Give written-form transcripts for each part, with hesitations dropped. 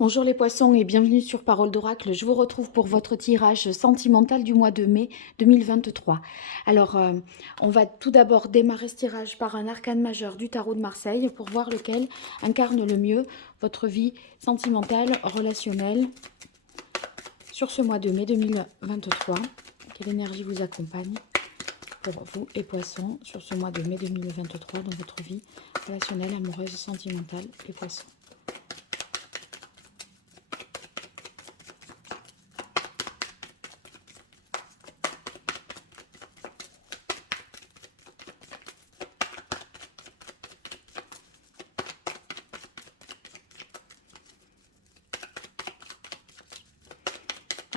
Bonjour les poissons et bienvenue sur Parole d'Oracle. Je vous retrouve pour votre tirage sentimental du mois de mai 2023. Alors, on va tout d'abord démarrer ce tirage par un arcane majeur du tarot de Marseille pour voir lequel incarne le mieux votre vie sentimentale, relationnelle sur ce mois de mai 2023. Quelle énergie vous accompagne pour vous les poissons sur ce mois de mai 2023 dans votre vie relationnelle, amoureuse, sentimentale, les poissons.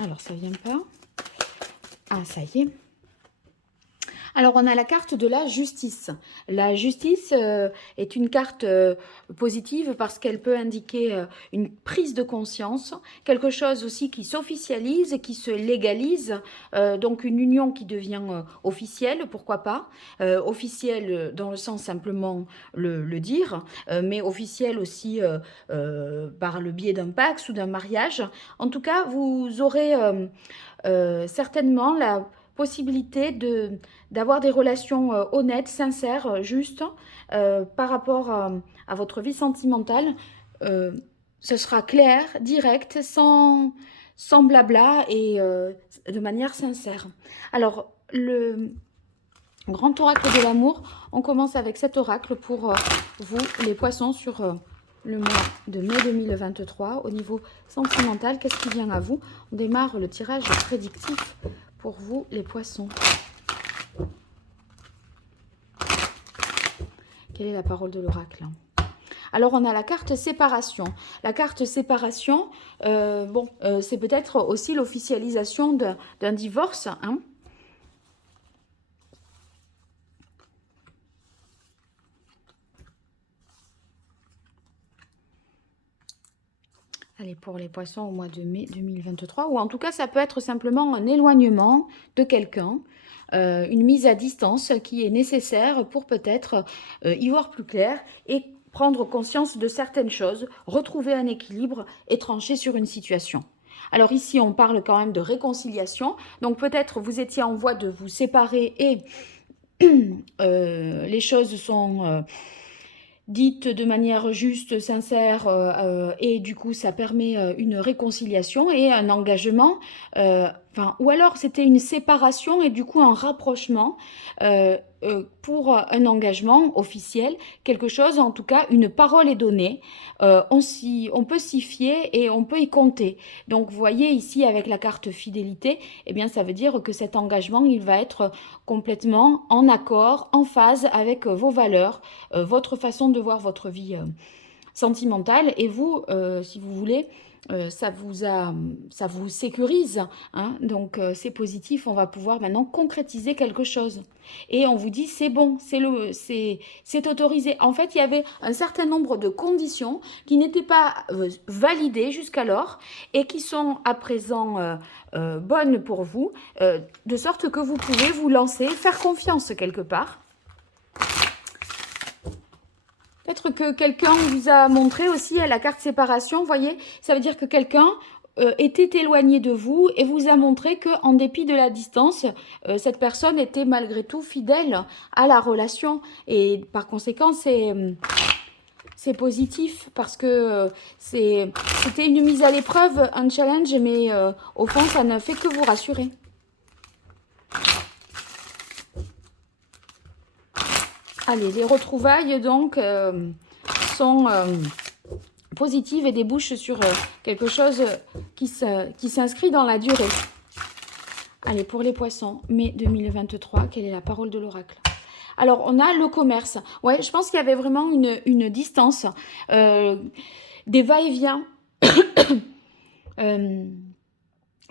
Alors, ça vient pas. Ah, ça y est. Alors, on a la carte de la justice. La justice est une carte positive parce qu'elle peut indiquer une prise de conscience, quelque chose aussi qui s'officialise, qui se légalise, donc une union qui devient officielle, pourquoi pas, officielle dans le sens simplement le dire, mais officielle aussi par le biais d'un pax ou d'un mariage. En tout cas, vous aurez certainement la possibilité d'avoir des relations honnêtes, sincères, justes par rapport à votre vie sentimentale. Ce sera clair, direct, sans blabla et de manière sincère. Alors, le grand oracle de l'amour, on commence avec cet oracle pour vous, les poissons, sur le mois de mai 2023. Au niveau sentimental, qu'est-ce qui vient à vous? On démarre le tirage prédictif pour vous, les poissons. Quelle est la parole de l'oracle? Alors, on a la carte séparation. La carte séparation, c'est peut-être aussi l'officialisation d'un divorce. Hein. Allez, pour les poissons au mois de mai 2023, ou en tout cas, ça peut être simplement un éloignement de quelqu'un, une mise à distance qui est nécessaire pour peut-être y voir plus clair et prendre conscience de certaines choses, retrouver un équilibre et trancher sur une situation. Alors ici, on parle quand même de réconciliation, donc peut-être vous étiez en voie de vous séparer et les choses sont dites de manière juste, sincère, et du coup ça permet une réconciliation et un engagement, ou alors c'était une séparation et du coup un rapprochement pour un engagement officiel, quelque chose, en tout cas une parole est donnée, on peut s'y fier et on peut y compter. Donc vous voyez ici avec la carte fidélité, eh bien ça veut dire que cet engagement il va être complètement en accord, en phase avec vos valeurs, votre façon de voir votre vie sentimentale. Et vous, si vous voulez, ça vous sécurise. Hein, donc c'est positif, on va pouvoir maintenant concrétiser quelque chose. Et on vous dit c'est bon, c'est autorisé. En fait, il y avait un certain nombre de conditions qui n'étaient pas validées jusqu'alors et qui sont à présent bonnes pour vous, de sorte que vous pouvez vous lancer, faire confiance quelque part. Peut-être que quelqu'un vous a montré aussi à la carte séparation, vous voyez, ça veut dire que quelqu'un était éloigné de vous et vous a montré que, en dépit de la distance, cette personne était malgré tout fidèle à la relation. Et par conséquent, c'est positif parce que c'était une mise à l'épreuve, un challenge, mais au fond, ça ne fait que vous rassurer. Allez, les retrouvailles, donc, sont positives et débouchent sur quelque chose qui s'inscrit dans la durée. Allez, pour les poissons, mai 2023, quelle est la parole de l'oracle? Alors, on a le commerce. Ouais, je pense qu'il y avait vraiment une distance, des va-et-vient.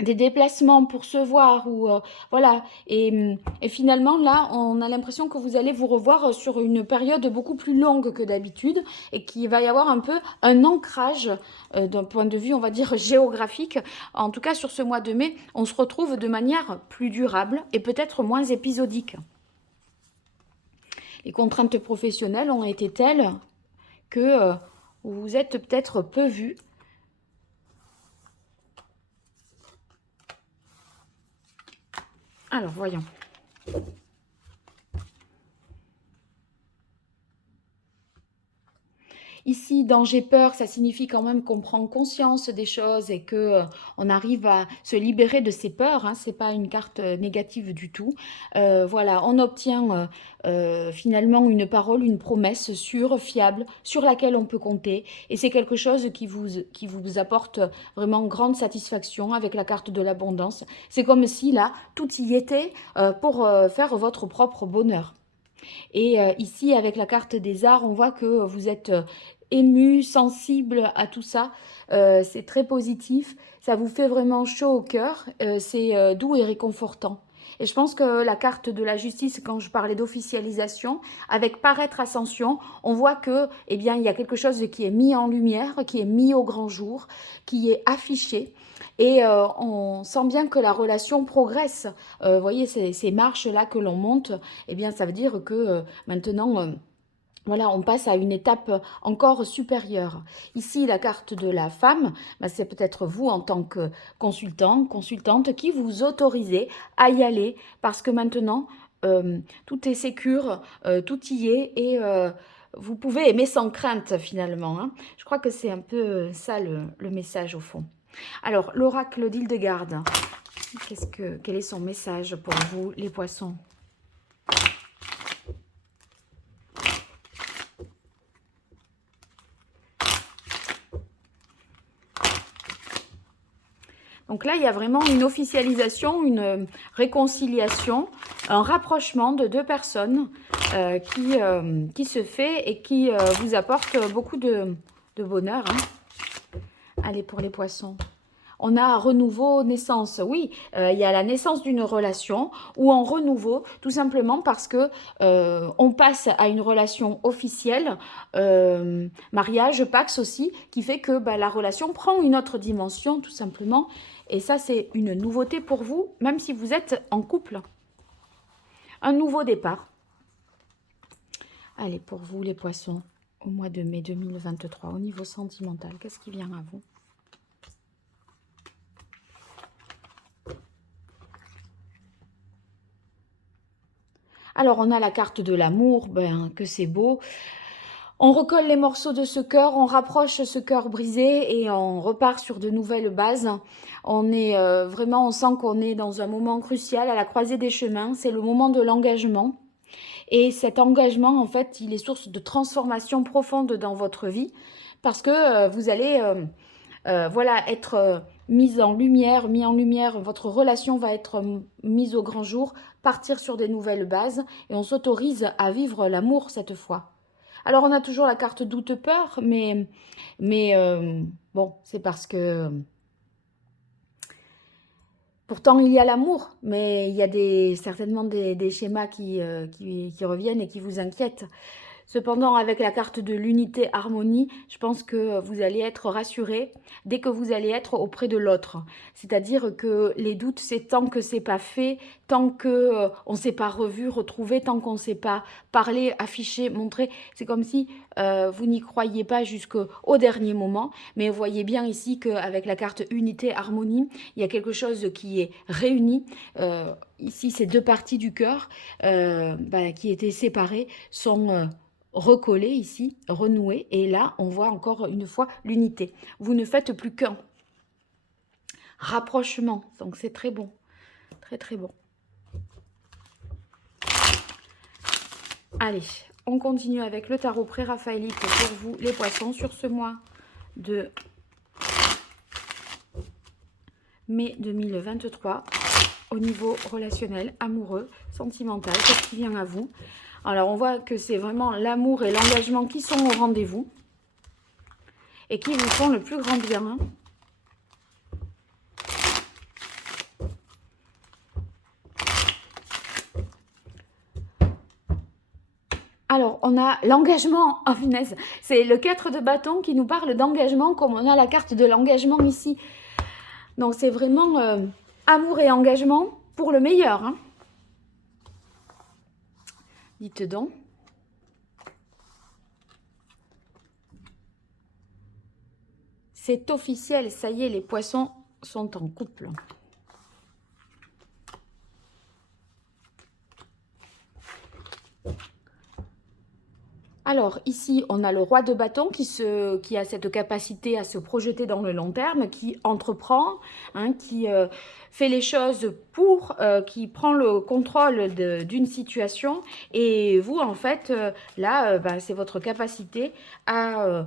Des déplacements pour se voir ou voilà et finalement là on a l'impression que vous allez vous revoir sur une période beaucoup plus longue que d'habitude et qu'il va y avoir un peu un ancrage d'un point de vue on va dire géographique. En tout cas sur ce mois de mai on se retrouve de manière plus durable et peut-être moins épisodique. Les contraintes professionnelles ont été telles que vous vous êtes peut-être peu vus Alors, voyons. Ici, dans j'ai peur, ça signifie quand même qu'on prend conscience des choses et que on arrive à se libérer de ses peurs. Hein. C'est pas une carte négative du tout. Voilà, on obtient finalement une parole, une promesse sûre, fiable, sur laquelle on peut compter. Et c'est quelque chose qui vous apporte vraiment grande satisfaction avec la carte de l'abondance. C'est comme si là, tout y était pour faire votre propre bonheur. Et ici, avec la carte des arts, on voit que vous êtes ému, sensible à tout ça. C'est très positif. Ça vous fait vraiment chaud au cœur. C'est doux et réconfortant. Et je pense que la carte de la justice, quand je parlais d'officialisation, avec paraître ascension, on voit que, eh bien, il y a quelque chose qui est mis en lumière, qui est mis au grand jour, qui est affiché. Et on sent bien que la relation progresse. Vous voyez, ces marches-là que l'on monte, eh bien, ça veut dire que maintenant, voilà, on passe à une étape encore supérieure. Ici, la carte de la femme, bah, c'est peut-être vous en tant que consultant, consultante, qui vous autorisez à y aller parce que maintenant, tout est sécure, tout y est et vous pouvez aimer sans crainte finalement. Hein. Je crois que c'est un peu ça le message au fond. Alors, l'oracle d'Hildegarde, quel est son message pour vous, les poissons? Donc là, il y a vraiment une officialisation, une réconciliation, un rapprochement de deux personnes qui se fait et qui vous apporte beaucoup de bonheur. Hein. Allez, pour les poissons. On a un renouveau, naissance. Oui, il y a la naissance d'une relation ou en renouveau, tout simplement parce que on passe à une relation officielle, mariage, Pax aussi, qui fait que bah, la relation prend une autre dimension, tout simplement. Et ça, c'est une nouveauté pour vous, même si vous êtes en couple. Un nouveau départ. Allez, pour vous, les poissons, au mois de mai 2023, au niveau sentimental, qu'est-ce qui vient à vous? Alors, on a la carte de l'amour, ben, que c'est beau. On recolle les morceaux de ce cœur, on rapproche ce cœur brisé et on repart sur de nouvelles bases. On est vraiment, on sent qu'on est dans un moment crucial à la croisée des chemins. C'est le moment de l'engagement. Et cet engagement, en fait, il est source de transformation profonde dans votre vie parce que vous allez voilà, être mis en lumière, votre relation va être mise au grand jour, partir sur des nouvelles bases et on s'autorise à vivre l'amour cette fois. Alors on a toujours la carte doute-peur, mais bon, c'est parce que pourtant il y a l'amour, mais il y a certainement des schémas qui reviennent et qui vous inquiètent. Cependant, avec la carte de l'unité harmonie, je pense que vous allez être rassuré dès que vous allez être auprès de l'autre. C'est-à-dire que les doutes, c'est tant que c'est pas fait, tant que on s'est pas revu, retrouvé, tant qu'on s'est pas parlé, affiché, montré. C'est comme si vous n'y croyez pas jusqu'au dernier moment. Mais vous voyez bien ici qu'avec la carte unité harmonie, il y a quelque chose qui est réuni. Ici, ces deux parties du cœur qui étaient séparées sont recoller ici, renouer, et là, on voit encore une fois l'unité. Vous ne faites plus qu'un rapprochement, donc c'est très bon, très très bon. Allez, on continue avec le tarot pré-raphaélite pour vous, les poissons, sur ce mois de mai 2023, au niveau relationnel, amoureux, sentimental, qu'est-ce qui vient à vous? Alors, on voit que c'est vraiment l'amour et l'engagement qui sont au rendez-vous et qui vous font le plus grand bien. Hein. Alors, on a l'engagement, oh punaise, c'est le 4 de bâton qui nous parle d'engagement, comme on a la carte de l'engagement ici. Donc, c'est vraiment amour et engagement pour le meilleur. Hein. Dites donc. C'est officiel, ça y est, les poissons sont en couple. Alors ici, on a le roi de bâton qui a cette capacité à se projeter dans le long terme, qui entreprend, hein, qui fait les choses qui prend le contrôle d'une situation. Et vous, en fait, là, bah, c'est votre capacité à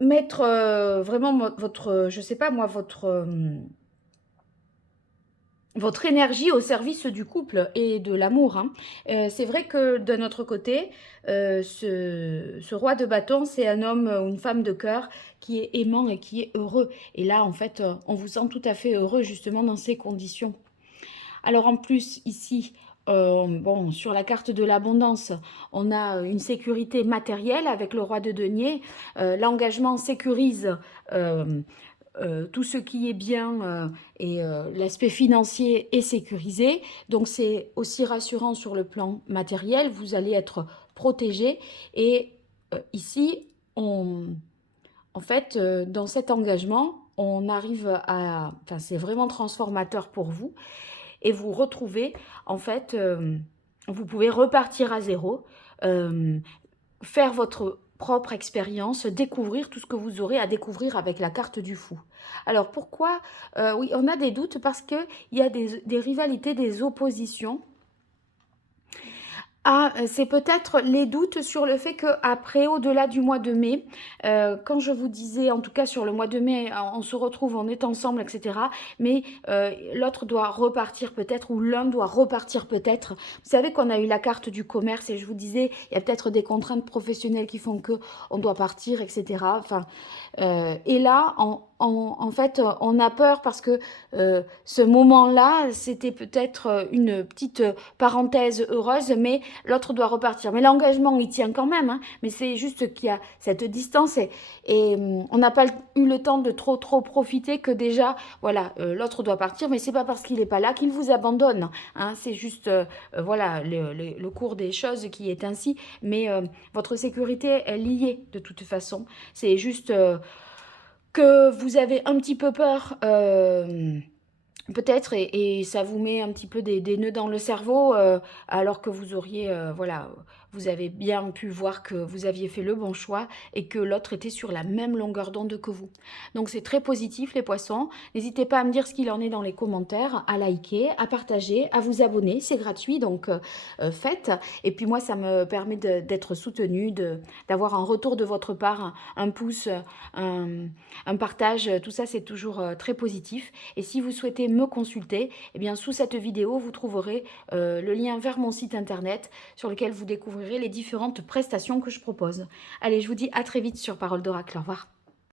mettre vraiment votre, je sais pas moi, votre énergie au service du couple et de l'amour. Hein. C'est vrai que de notre côté, ce roi de bâton, c'est un homme ou une femme de cœur qui est aimant et qui est heureux. Et là, en fait, on vous sent tout à fait heureux justement dans ces conditions. Alors en plus, ici, bon, sur la carte de l'abondance, on a une sécurité matérielle avec le roi de denier. L'engagement sécurise tout ce qui est bien et l'aspect financier est sécurisé. Donc c'est aussi rassurant sur le plan matériel, vous allez être protégé. Et ici, en fait, dans cet engagement, on arrive à... Enfin, c'est vraiment transformateur pour vous. Et vous retrouvez, en fait, vous pouvez repartir à zéro, faire votre propre expérience, découvrir tout ce que vous aurez à découvrir avec la carte du fou. Alors pourquoi oui, on a des doutes parce qu'il y a des rivalités, des oppositions. Ah, c'est peut-être les doutes sur le fait qu'après, au-delà du mois de mai, quand je vous disais, en tout cas sur le mois de mai, on se retrouve, on est ensemble, etc. Mais l'autre doit repartir peut-être, ou l'un doit repartir peut-être. Vous savez qu'on a eu la carte du commerce et je vous disais, il y a peut-être des contraintes professionnelles qui font que on doit partir, etc. Enfin, et là, en fait, on a peur parce que ce moment-là, c'était peut-être une petite parenthèse heureuse, mais l'autre doit repartir. Mais l'engagement, il tient quand même, hein, mais c'est juste qu'il y a cette distance et on n'a pas eu le temps de trop profiter que déjà, voilà, l'autre doit partir, mais c'est pas parce qu'il n'est pas là qu'il vous abandonne. Hein, c'est juste, voilà, le cours des choses qui est ainsi, mais votre sécurité est liée de toute façon. C'est juste que vous avez un petit peu peur, peut-être, et ça vous met un petit peu des nœuds dans le cerveau, alors que vous auriez, voilà, vous avez bien pu voir que vous aviez fait le bon choix et que l'autre était sur la même longueur d'onde que vous. Donc c'est très positif les poissons. N'hésitez pas à me dire ce qu'il en est dans les commentaires, à liker, à partager, à vous abonner, c'est gratuit, donc faites. Et puis moi ça me permet d'être soutenue, d'avoir un retour de votre part, un pouce, un partage, tout ça c'est toujours très positif. Et si vous souhaitez me consulter, eh bien sous cette vidéo vous trouverez le lien vers mon site internet sur lequel vous découvrirez les différentes prestations que je propose. Allez, je vous dis à très vite sur Parole d'Oracle. Au revoir.